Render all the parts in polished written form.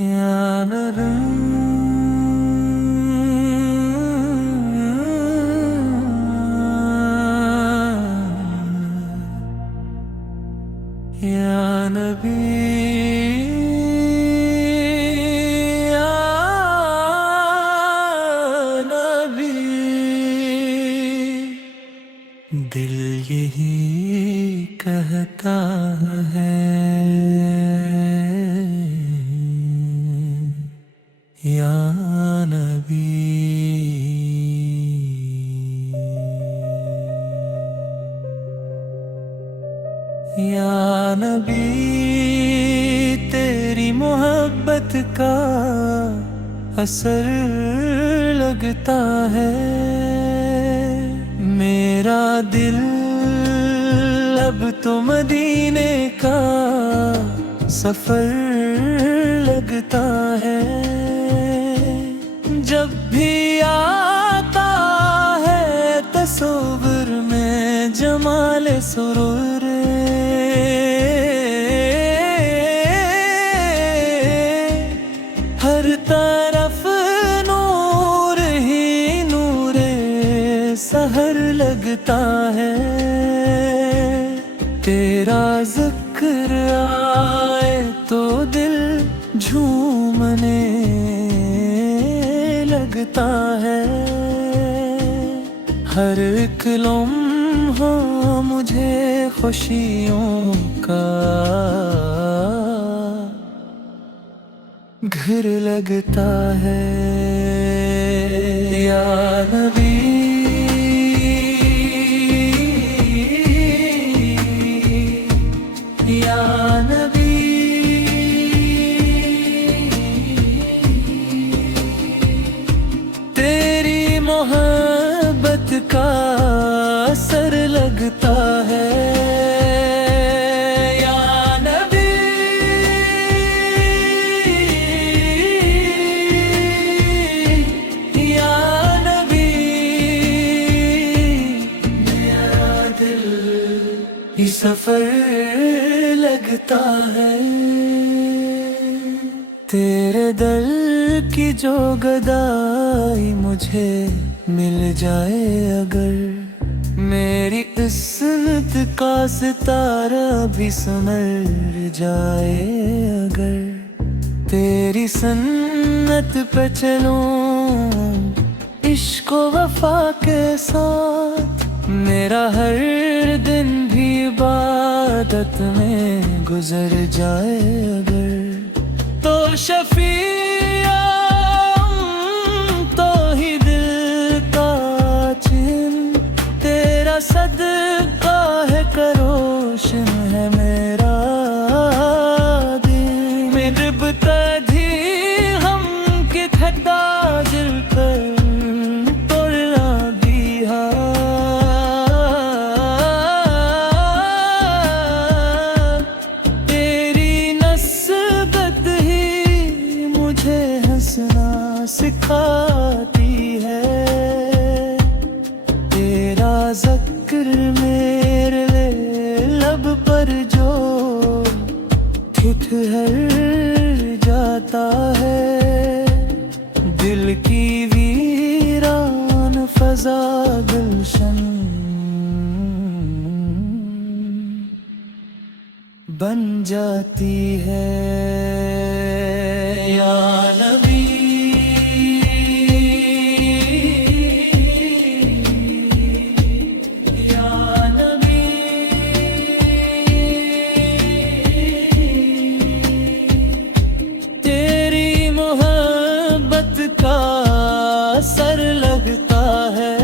या नबी या नबी, दिल यही कहता है या नबी। या नबी, तेरी मोहब्बत का असर लगता है। मेरा दिल अब तो मदीने का सफर लगता है। जब भी आता है तस्वीर में जमाल सुरूर, हर तरफ नूर ही नूरे सहर लगता है। तेरा जिक्र आए तो दिल झूमने लगता है। हर एक लम्हा मुझे खुशियों का घर लगता है या नबी। या नबी, तेरी मोहब्बत का असर लगता है या नबी। या नबी, मेरा दिल ही सफर लगता है। तेरे दर की जो गदाई मुझे मिल जाए अगर, मेरी किस्मत का सितारा भी संवर जाए अगर, तेरी सन्नत पे चलूं इश्क व वफा के साथ, मेरा हर दिन भी इबादत में गुजर जाए अगर, तो शफिया तो ही दिल का चिन्ह, तेरा सदका है करोशन है मेरा दिल। मेरे बतधी हम के खता दिल पर तोड़ना दिया, तेरी नस्बत ही मुझे हंसना सिखाती है। तेरा ज़िक्र मेरे लब पर जो ठिठुर जाता है, दिल की वीरान फज़ा गुलशन बन जाती है या नबी। का असर लगता है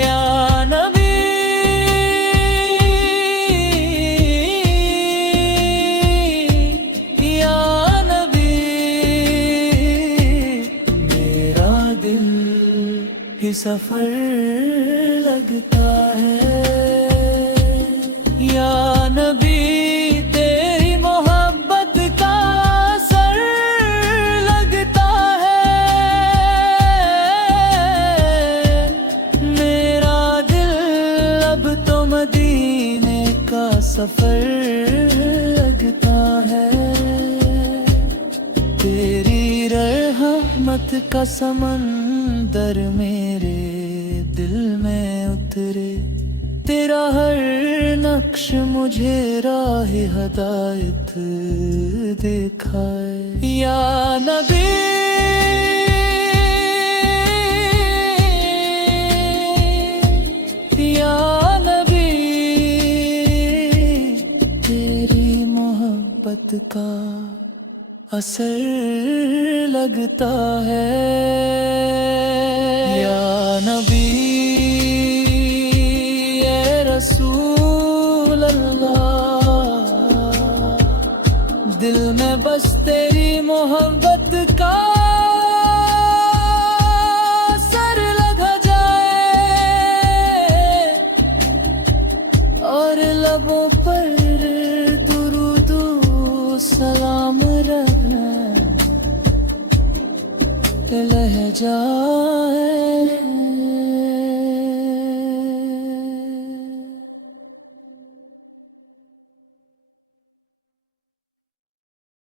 या नबी। या नबी, मेरा दिल ही सफर लगता है या नबी। मदीने का सफर लगता है। तेरी रहमत का समंदर मेरे दिल में उतरे, तेरा हर नक्श मुझे राह हदायत दिखाए। या नबी या नबी, तेरी मोहब्बत का असर लगता है। या नबी ये रसूल अल्लाह, दिल में बस तेरी मोहब्बत का असर लगा जाए, और लबों पर दुरूद सलाम रह जाए।